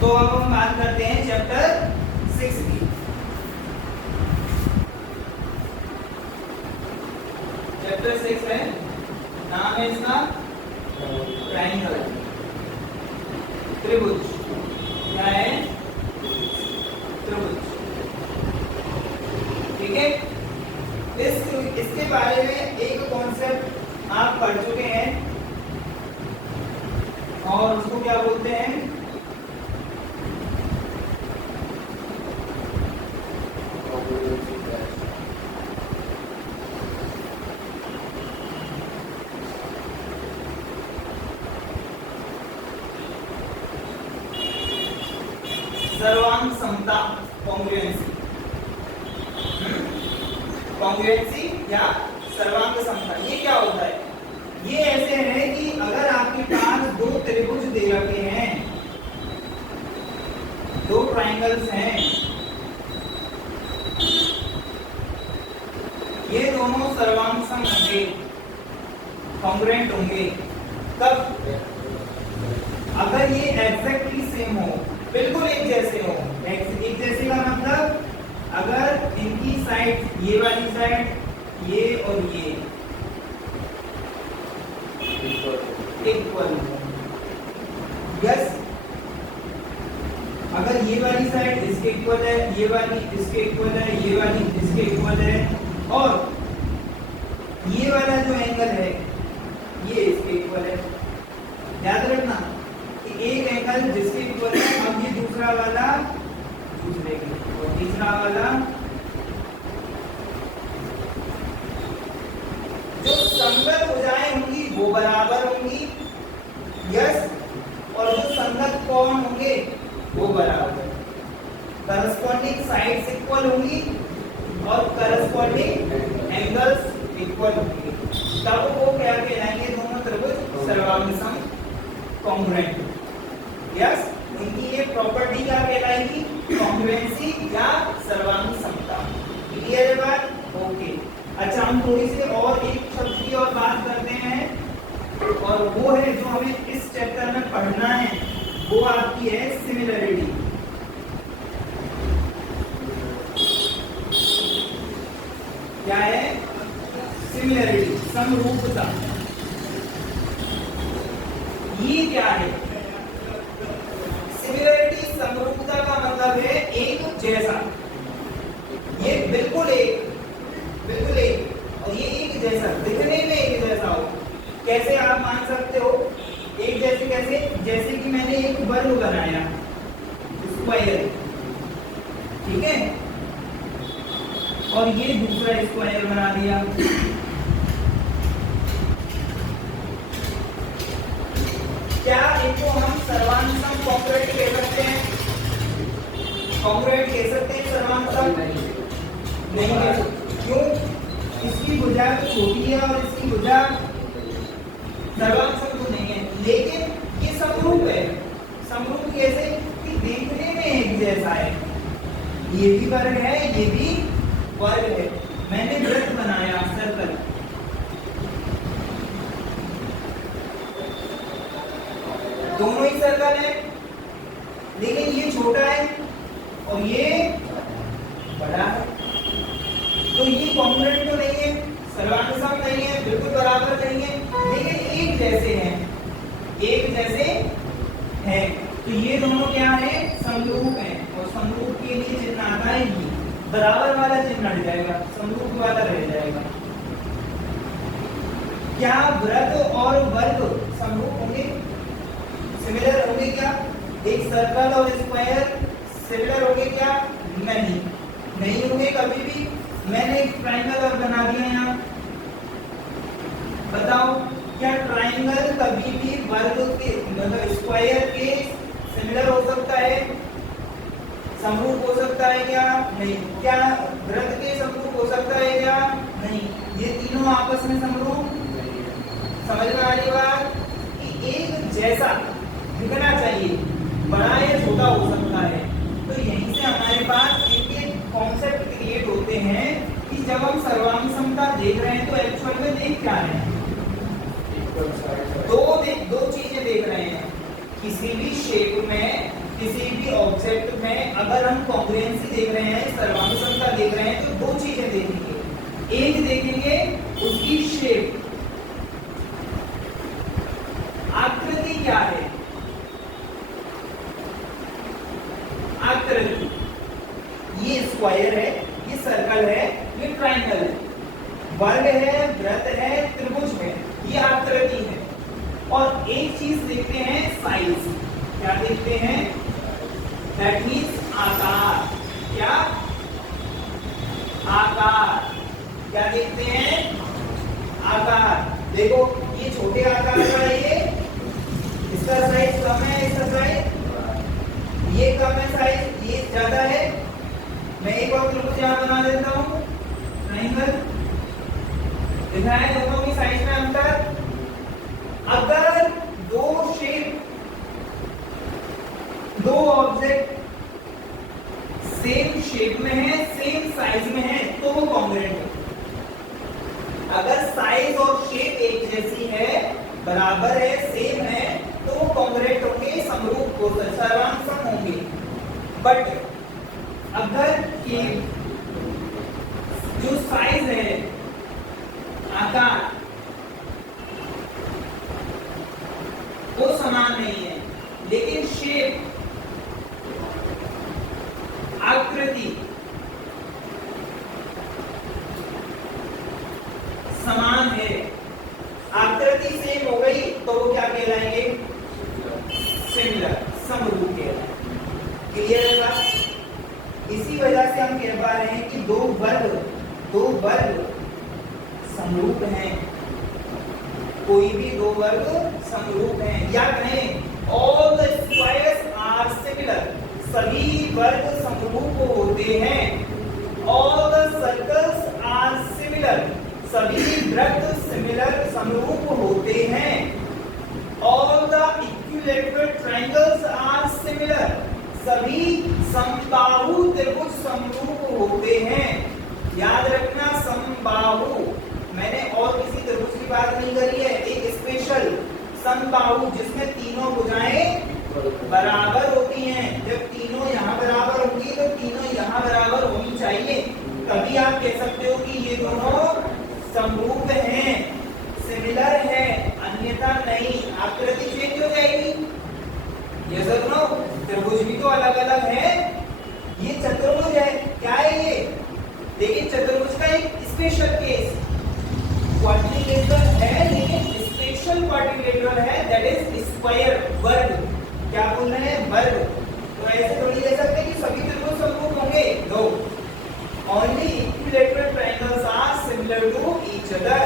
तो अब हम बात करते हैं चैप्टर 6 की। चैप्टर 6 है, नाम है इसका ट्रायंगल, त्रिभुज। क्या है? त्रिभुज। ठीक है, इसके बारे में एक कॉन्सेप्ट आप पढ़ चुके हैं और उसको क्या बोलते हैं? सर्वांग समता, कॉन्ग्रुएंसी। कॉन्ग्रुएंसी या सर्वांग समता, ये क्या होता है? ये ऐसे है कि अगर आपके पास दो त्रिभुज दे रखे हैं, दो ट्रायंगल्स हैं, ये दोनों सर्वांग सम होंगे, कॉन्ग्रुएंट होंगे। तब अगर ये एग्जैक्टली सेम हो, बिल्कुल एक जैसे हो, एक जैसे का मतलब अगर इनकी साइड, ये वाली साइड, ये और ये इक्वल हो, यस, अगर ये वाली साइड इसके इक्वल है, ये वाली इसके इक्वल है, ये वाली इसके इक्वल है, और ये वाला जो एंगल है ये इसके इक्वल है। याद रखना कि एक एंगल जिसके इक्वल है, अब ये दूसरा वाला दूसरे के, और तीसरा वाला जो संगत भुजाएं होंगी वो बराबर होंगी, यस, और जो संगत कोण होंगे वो बराबर, करस्पॉन्डिंग साइड्स इक्वल होंगी और करस्पॉन्डिंग एंगल्स इक्वल होंगे, तब वो क्या कहलाएंगे? दोनों त्रिभुज सर्वांग सम कॉन्ग्रुएंट। यस, उनकी ये प्रॉपर्टी क्या कहलाएगी? कॉन्ग्रुएंसी या सर्वांग समता। क्लियर है बात? ओके। अच्छा, हम थोड़ी सी और एक शब्द की और बात करते हैं, और वो है जो हमें इस चैप्टर में पढ़ना है, वो आपकी है सिमिलरिटी। क्या है? सिमिलरिटी, समरूपता। ये क्या है? सिमिलरिटी, समरूपता का मतलब है एक जैसा, ये बिल्कुल एक, और ये एक जैसा, दिखने में एक जैसा हो। कैसे आप मान सकते हो एक जैसे? कैसे? जैसे कि मैंने एक वर्ग बनाया, स्क्वायर, ठीक है, और ये दूसरा स्क्वायर बना दिया। क्या इनको हम सर्वांग सम कॉन्ग्रुएंट कह सकते हैं? कॉन्ग्रुएंट कह सकते हैं सर्वांग सम? नहीं कह सकते। क्यों? इसकी भुजा छोटी है और इसकी भुजा सर्वांग सम तो नहीं है, लेकिन ये समरूप है। समरूप कैसे? कि देखने में एक जैसा है, ये भी वर्ग है, ये भी वर्ग है। मैंने वृत्त बनाया, सर्कल, दोनों ही सर्कल है, लेकिन ये छोटा है और ये बड़ा है, तो ये कॉन्ग्रुएंट तो नहीं है, सर्वांग सम नहीं है, बिल्कुल बराबर नहीं है, लेकिन एक जैसे हैं, एक जैसे हैं। तो ये दोनों क्या है? समरूप हैं। और समरूप के लिए चिन्ह आता है ये, बराबर वाला चिन्ह हट जाएगा, समरूप वाला रह जाएगा। क्या वृत्त और वर्ग समरूप होंगे? सिमिलर होंगे क्या? एक सर्कल और स्क्वायर सिमिलर होंगे क्या? नहीं होंगे कभी भी। मैंने एक ट्रायंगल और बना दिया यहाँ, बताओ क्या ट्रायंगल कभी भी वर्ग के, मतलब स्क्वायर के सिमिलर हो सकता है? समरूप हो सकता है क्या? नहीं। क्या वृत्त के समरूप हो सकता है क्या? नहीं। ये तीनों आपस में समरूप, समझ में आ रही बात? कि एक जैसा दिखना चाहिए, बड़ा या छोटा हो सकता है। तो यहीं से हमारे पास एक कॉन्सेप्ट क्रिएट होते हैं कि जब हम सर्वांग समता देख रहे हैं तो एक्चुअल में देख क्या रहे हैं? दो चीजें देख रहे हैं। किसी भी शेप में, किसी भी ऑब्जेक्ट में अगर हम कॉन्ग्रुएंसी देख रहे हैं, सर्वानुसंगता देख रहे हैं, तो दो चीजें देखेंगे। एक देखेंगे उसकी शेप, आकृति क्या है, आकृति, ये स्क्वायर है, ये सर्कल है, ये ट्रायंगल है, वर्ग है, वृत्त है, त्रिभुज है, ये आकृति है। और एक चीज देखते हैं साइज, क्या देखते हैं, दैट मीन्स आकार, क्या आकार, क्या देखते हैं आकार। देखो ये छोटे आकार का है, इसका साइज कम है, इसका साइज ये कम है, साइज ये ज्यादा है। मैं एक और त्रिभुज यहाँ बना देता हूँ, ट्रायंगल दिखा है, दोनों की साइज में अंतर। अगर दो शेप, दो ऑब्जेक्ट सेम शेप में है, सेम साइज में है, तो वो कॉन्ग्रुएंट है। अगर साइज और शेप एक जैसी है, बराबर है, सेम है, तो वो कॉन्ग्रुएंट होंगे, समरूप हो, सर्वानुसम होंगे। बट अगर के जो साइज है, आकार, वो समान नहीं है, लेकिन शेप, आकृति समान है, आकृति सेम हो गई, तो वो क्या कहलाएंगे, सिमिलर, समरूप कहलाएंगे। क्लियर है बात? इसी वजह से हम कह पा रहे हैं कि दो वर्ग समरूप हैं, कोई भी दो वर्ग समरूप हैं, या कहें all the squares are similar, सभी वर्ग समरूप होते हैं। All the circles are similar, सभी वृत्त सिमिलर समरूप होते हैं। All the equilateral triangles are similar, सभी समबाहु त्रिभुज समरूप होते हैं। याद रखना समबाहु, मैंने और किसी त्रिभुज की बात नहीं करी है, एक स्पेशल समबाहु जिसमें तीनों भुजाएं बराबर होती हैं। जब तीनों यहाँ बराबर होंगी तो तीनों यहाँ बराबर होनी चाहिए, तभी आप कह सकते हो कि ये दोनों समरूप हैं, सिमिलर है, अन्यथा नहीं, आकृति चेंज हो जाएगी। ये दोनों त्रिभुज भी तो अलग अलग है, ये चतुर्भुज है, क्या है ये, लेकिन चतुर्भुज का एक स्पेशल केस, क्वाड्रिलेटरल है लेकिन स्पेशल क्वाड्रिलेटरल है, दैट इज स्क्वायर, वर्ग। क्या बोल रहे हैं, वर्ग। तो ऐसे थोड़ी कह सकते हैं कि सभी त्रिभुज समरूप होंगे, no, only equilateral triangles are similar to each other,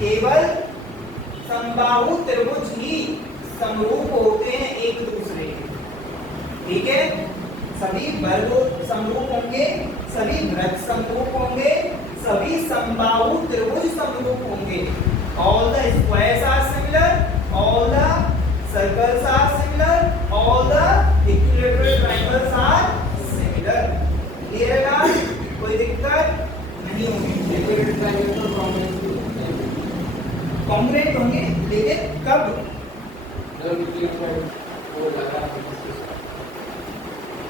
केवल समबाहु त्रिभुज ही समरूप होते हैं एक दूसरे के, ठीक है। सभी वर्ग समरूप होंगे, सभी वृत्त समरूप होंगे, सभी समबाहु त्रिभुज समरूप होंगे। All the squares are similar, all the circles are similar, all the equilateral triangles are similar. Clear है ना? कोई दिक्कत नहीं होगी। इक्विलैटरल ट्रायंगल तो कॉन्ग्रुएंट होंगे, लेकिन कब,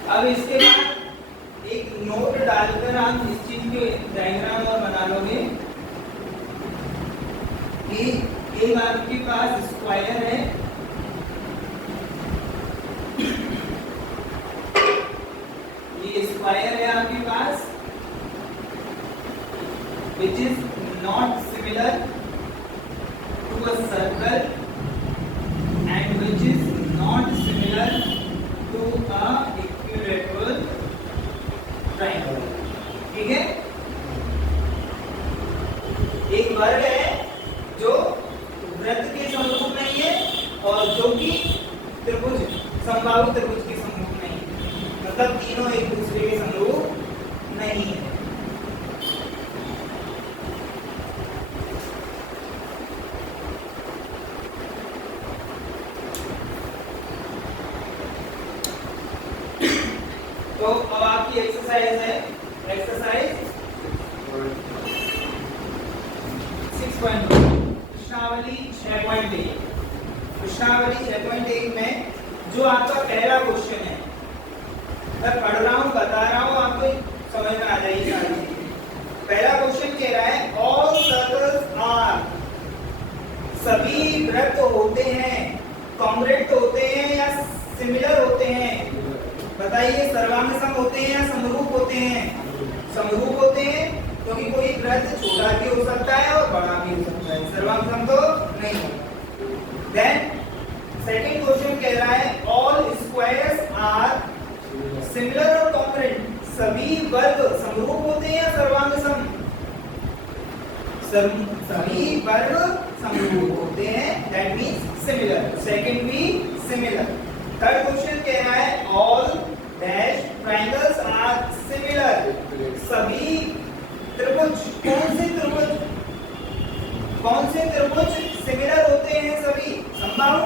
अब इसके बाद एक नोट डालकर आप इस चीज के डायग्राम और बना लोगे कि एक आपके पास स्क्वायर है, ये स्क्वायर है आपके पास, which is not similar to a circle and which is not similar to a equilateral triangle, ठीक है। एक वर्ग है जो वृत्त के समरूप नहीं है और जो कि त्रिभुज, समबाहु त्रिभुज के समरूप नहीं है, मतलब तीनों एक दूसरे के समरूप नहीं है। तो अब आपकी एक्सरसाइज है, एक्सरसाइज 6.1, प्रश्नावली 6.1। प्रश्नावली 6.1 में जो आपका पहला क्वेश्चन है, मैं पढ़ रहा हूँ, बता रहा हूँ, आपको समझ में आ जाएगी सारी चीजें। पहला क्वेश्चन कह रहा है ऑल सर्कल्स आर, सभी वृत्त होते हैं कॉन्ग्रुएंट होते हैं या सिमिलर होते हैं? बताइए, सर्वांग होते हैं या समरूप होते हैं? समरूप होते हैं, क्योंकि कोई वृत्त छोटा भी हो सकता है और बड़ा भी हो सकता है, सर्वांग तो नहीं होगा। देन सेकंड क्वेश्चन कह रहा है ऑल स्क्वायर्स आर सिमिलर और कॉन्ग्रुएंट, सभी वर्ग समरूप होते हैं या सर्वांग सम? सभी वर्ग समरूप होते हैं, दैट मींस सिमिलर। सेकंड भी सिमिलर। थर्ड क्वेश्चन कह रहा है all dash triangles are similar, सभी त्रिभुज, कौन से त्रिभुज सिमिलर होते हैं? सभी समबाहु,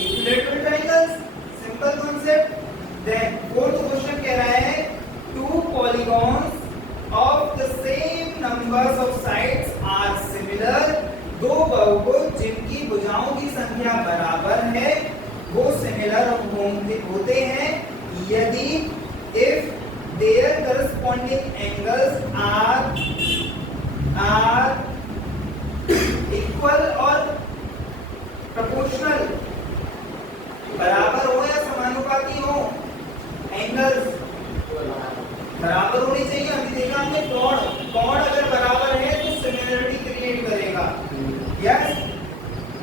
equilateral triangles, simple concept. Then fourth question कह रहा है two polygons of the same numbers of sides are similar, दो बहुभुज जिनकी भुजाओं की संख्या बराबर है वो सिमिलर होते हैं यदि if their corresponding angles are equal और proportional, बराबर हो या समानुपाती हो। एंगल्स बराबर होनी चाहिए। अभी देखा हमने कोण अगर बराबर है तो सिमिलरिटी क्रिएट करेगा। Yes,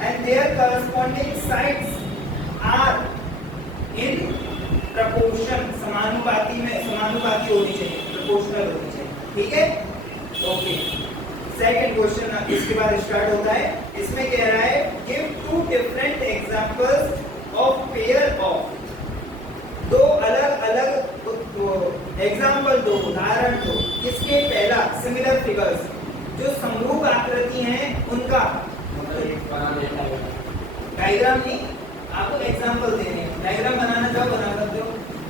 and their corresponding sides are in proportion, समानुपाती होनी चाहिए, प्रोपोर्शनल होनी चाहिए। ठीक है, ओके। सेकंड क्वेश्चन इसके बाद स्टार्ट होता है। इसमें कह रहा है give two different examples of pair of, दो अलग अलग एग्जाम्पल दो, उदाहरण दो, किसके? पहला सिमिलर फिगर्स, जो समरूप आकृति हैं उनका। डायग्राम नहीं, आपको एग्जाम्पल देने हैं। डायग्राम बनाना चाहो बना सकते हो।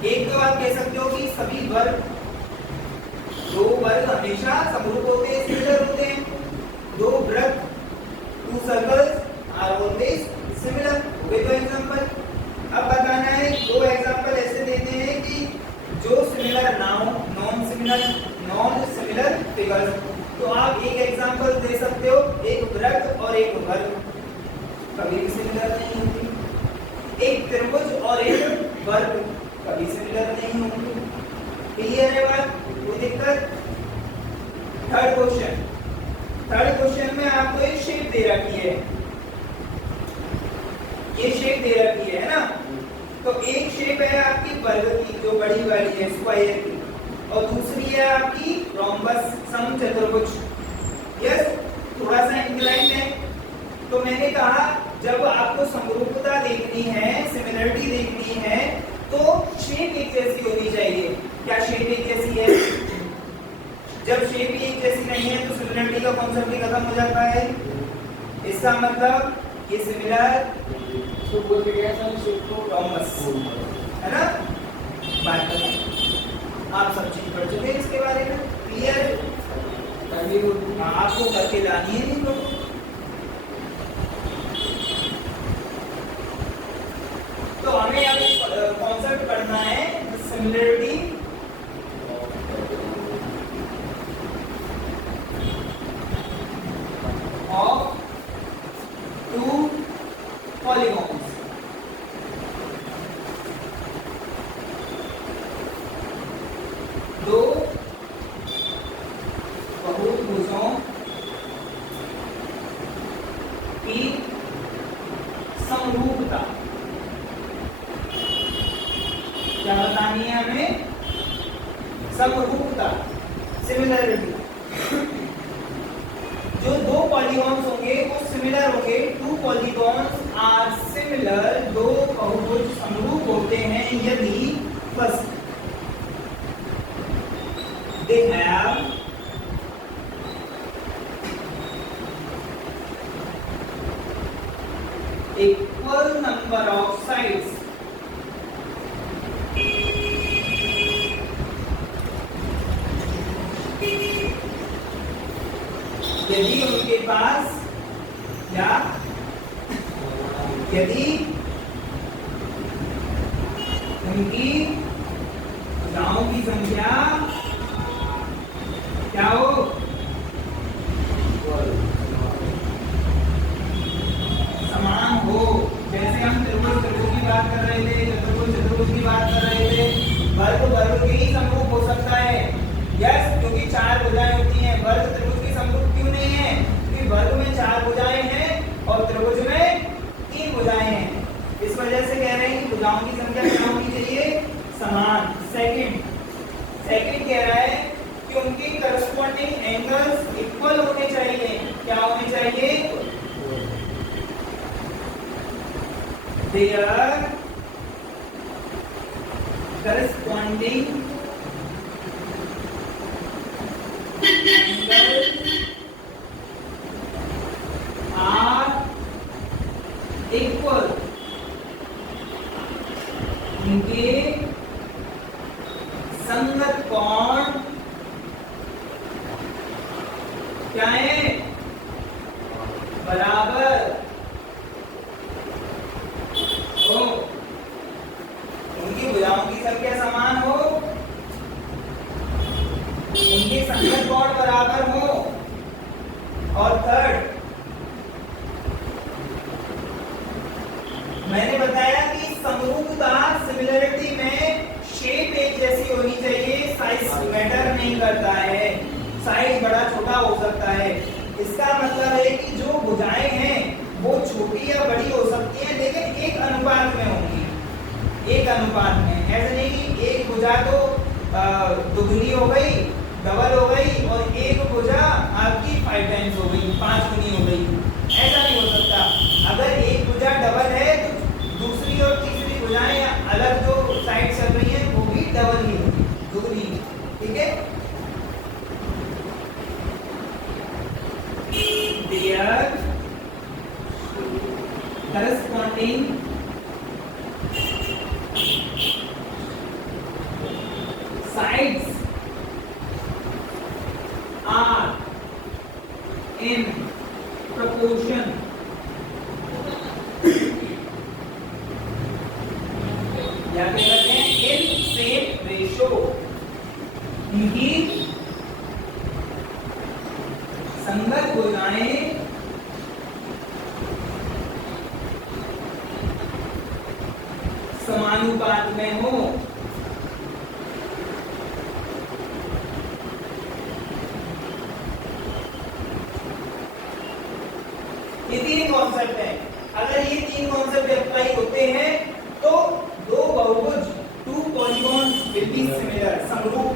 एक तो आप कह सकते हो कि सभी वर्ग, दो वर्ग हमेशा समरूप होते हैं, सिमिलर होते हैं। दो वृत्त, two circles are always similar, वे दो एग्जाम्पल। अब बताना है, दो एग्जाम्पल ऐसे देते हैं कि जो सिमिलर ना हो, नॉन सिमिलर फिगर्स। तो आप एक एग्जांपल दे सकते हो, एक वृत्त और एक वर्ग कभी भी सिमिलर नहीं होंगे, एक त्रिभुज और एक वर्ग कभी सिमिलर नहीं होंगे। क्लियर है बात? कोई दिक्कत? थर्ड क्वेश्चन में आपको एक शेप दे रखी है, ये शेप दे रखी है ना। तो एक शेप है आपकी वर्ग की, जो बड़ी वाली है स्क्वायर की, और दूसरी है आपकी रोम्बस, समचतुर्भुज। यस, थोड़ा सा इंक्लाइन है। तो मैंने कहा जब आपको समरूपता देखनी है, सिमिलरिटी देखनी है, तो शेप एक जैसी होनी चाहिए। क्या शेप एक जैसी है? जब शेप ही एक जैसी नहीं है तो सिमिलरिटी का कॉन्सेप्ट ही खत्म हो जाता है। इसका मतलब ये सिमिलर तो बोलते क्या है शेप को रोम्बस, है ना? बात आप सब चीज पढ़ चुके हैं इसके बारे में। क्लियर? आपको करके लानी है नहीं तो। तो हमें अब कॉन्सेप्ट पढ़ना है सिमिलरिटी ऑफ टू पॉलीगॉन्स। दो बहुभुजों की समरूपता क्या बतानी है हमें? समरूपता, सिमिलरिटी। जो दो पॉलीगॉन्स होंगे वो सिमिलर होंगे। टू पॉलीगॉन्स आर सिमिलर, दो बहुभुज समरूप होते हैं यदि first they have equal number of sides, यदि उनके पास या यदि इनकी भुजाओं की संख्या क्या हो, समान हो। जैसे हम त्रिभुज त्रिभुज की बात कर रहे थे, चतुर्भुज चतुर्भुज की बात कर रहे थे, वर्ग वर्ग के ही समरूप हो सकता है। यस, क्योंकि चार भुजाएं होती हैं। वर्ग त्रिभुज के समरूप क्यों नहीं है? क्योंकि वर्ग में चार भुजाएं हैं और त्रिभुज में तीन भुजाएं हैं। इस वजह से कह रहे हैं कि भुजाओं की संख्या क्या होनी चाहिए, समान। सेकंड कह रहा है कि उनके करस्पॉन्डिंग एंगल्स इक्वल होने चाहिए। क्या होने चाहिए? Their corresponding angles are equal. इनके संगत कोण क्या है? बराबर हो। उनकी भुजाओं की संख्या समान हो, उनके संगत कोण बराबर हो। और थर्ड, मैंने बताया कि समरूपता सिमिलरिटी में शेप एक जैसी होनी चाहिए, साइज मैटर नहीं करता है। साइज बड़ा छोटा हो सकता है। इसका मतलब है कि जो भुजाएं हैं वो छोटी या बड़ी हो सकती है, लेकिन एक अनुपात में होंगी। एक अनुपात में, ऐसे नहीं कि एक भुजा तो दुगनी हो गई, डबल हो गई, और एक भुजा आपकी 5 टाइम्स हो गई, 5 गुनी हो गई। ऐसा नहीं हो सकता। अगर एक भुजा डबल है तो दूसरी और तीसरी भुजाएं अलग जो साइड चल रही हैं वो भी डबल ही होगी, दुगनी। ठीक है? Their corresponding sides are in proportion या कहते हैं in same ratio। इनकी संगत भुजाएं समानुपात में हो। ये तीन कॉन्सेप्ट है। अगर ये तीन कॉन्सेप्ट अप्लाई होते हैं तो दो बहुभुज, two polygons will be similar, समरूप